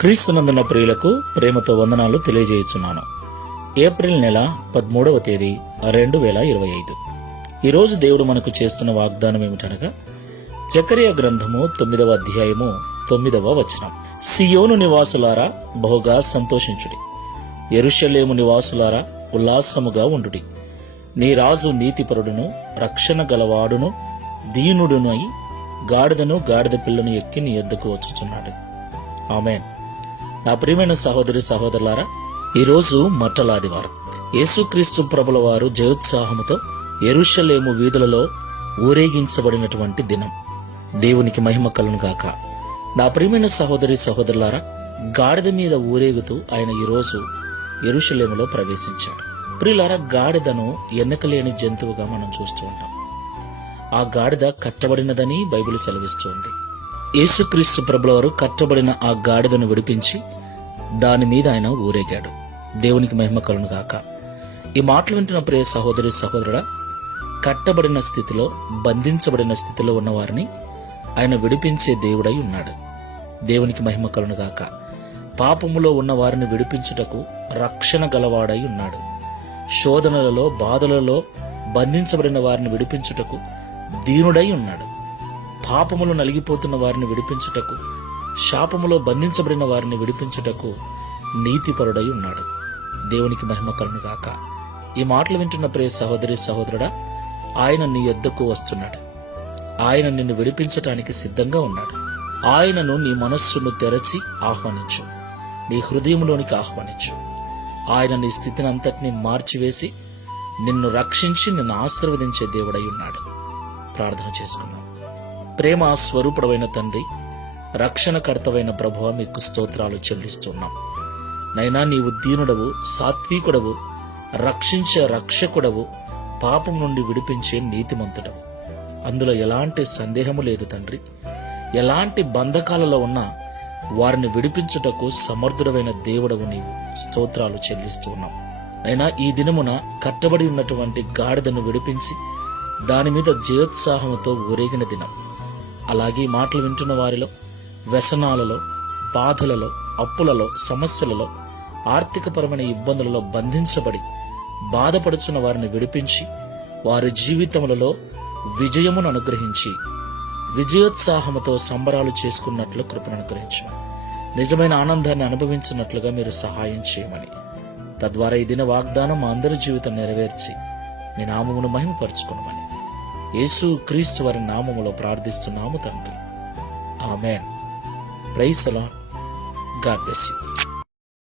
క్రీస్తునందున ప్రియులకు ప్రేమతో వందనాలు తెలియజేయుచున్నాను. ఏప్రిల్ నెల 13వ తేదీ 2025. ఈరోజు దేవుడు మనకు చేస్తున్న వాగ్దానం ఏమిటనగా జకరియా గ్రంథము 9వ అధ్యాయము 9వ వచనం. సియోను నివాసులారా బహుగా సంతోషించుడి, యెరూషలేము నివాసులారా ఉల్లాసముగా ఉండుడి. నీ రాజు నీతిపరుడును రక్షణ గలవాడును దీనుడును అయి గాడిదను గాడిద పిల్లను ఎక్కి నీ యొద్దకు వచ్చుచున్నాడు. ఆమేన్. నా ప్రియమైన సహోదరి సహోదరులారా, ఈరోజు మట్టలాదివారం. యేసుక్రీస్తు ప్రభుల వారు జయోత్సాహముతో యెరూషలేము వీధులలో ఊరేగించబడినటువంటి దినం. దేవునికి మహిమ కలుగును గాక. నా ప్రియమైన సహోదరి సహోదరులారా, గాడిద మీద ఊరేగుతూ ఆయన ఈరోజు యెరూషలేములో ప్రవేశించాడు. ప్రియులారా, గాడిదను ఎన్నికలేని జంతువుగా మనం చూస్తూ ఉంటాం. ఆ గాడిద కట్టబడినదని బైబిల్ సెలవిస్తోంది. యేసుక్రీస్తు ప్రభుల వారు కట్టబడిన ఆ గాడిదను విడిపించి దాని మీద ఆయన ఊరేగాడు. దేవునికి మహిమ కలుగును గాక. ఈ మాటలు వింటున్న ప్రియ సహోదరి సహోదరుడా, కట్టబడిన స్థితిలో బంధించబడిన స్థితిలో ఉన్నవారిని ఆయన విడిపించే దేవుడై ఉన్నాడు. దేవునికి మహిమ కలుగును గాక. పాపములో ఉన్న వారిని విడిపించుటకు రక్షణ గలవాడై ఉన్నాడు. శోధనలలో బాధలలో బంధించబడిన వారిని విడిపించుటకు దీనుడై ఉన్నాడు. పాపములు నలిగిపోతున్న వారిని విడిపించుటకు, శాపములో బంధించబడిన వారిని విడిపించుటకు నీతిపరుడై ఉన్నాడు. దేవునికి మహిమ కలుగును గాక. ఈ మాటలు వింటున్న ప్రియ సహోదరి సహోదరుడా, ఆయన నీ యొద్దకు వస్తున్నాడు. ఆయన నిన్ను విడిపించటానికి సిద్ధంగా ఉన్నాడు. ఆయనను నీ మనస్సును తెరచి ఆహ్వానించు, నీ హృదయంలోనికి ఆహ్వానించు. ఆయన నీ స్థితిని అంతటినీ మార్చివేసి నిన్ను రక్షించి నిన్ను ఆశీర్వదించే దేవుడై ఉన్నాడు. ప్రార్థన చేసుకున్నాం. ప్రేమ స్వరూపుడమైన తండ్రి, రక్షణకర్తవైన ప్రభువ, మీకు స్తోత్రాలు చెల్లిస్తున్నాం. నైనా నీవు దీనుడవు, సాత్వికుడవు, రక్షించే రక్షకుడవు, పాపం నుండి విడిపించే నీతిమంతుడవు. అందులో ఎలాంటి సందేహము లేదు తండ్రి. ఎలాంటి బంధకాలలో ఉన్నా వారిని విడిపించుటకు సమర్థుడమైన దేవుడవు నీవు. స్తోత్రాలు చెల్లిస్తూ ఉన్నాం. అయినా ఈ దినమున కట్టబడి ఉన్నటువంటి గాడిదను విడిపించి దాని మీద జయోత్సాహముతో ఊరేగిన దినం. అలాగే మాటలు వింటున్న వారిలో వ్యసనాలలో, బాధలలో, అప్పులలో, సమస్యలలో, ఆర్థికపరమైన ఇబ్బందులలో బంధించబడి బాధపడుచున్న వారిని విడిపించి వారి జీవితములలో విజయమును అనుగ్రహించి విజయోత్సాహముతో సంబరాలు చేసుకున్నట్లు కృపను అనుగ్రహించు. నిజమైన ఆనందాన్ని అనుభవించినట్లుగా మీరు సహాయం చేయమని, తద్వారా ఈ దిన వాగ్దానం మా అందరి జీవితం నెరవేర్చి మీ నామమును మహిమపరచుకునమని యేసు క్రీస్తు వారి నామములో ప్రార్థిస్తున్నాము తండ్రి. Amen. Praise the lord. God bless you.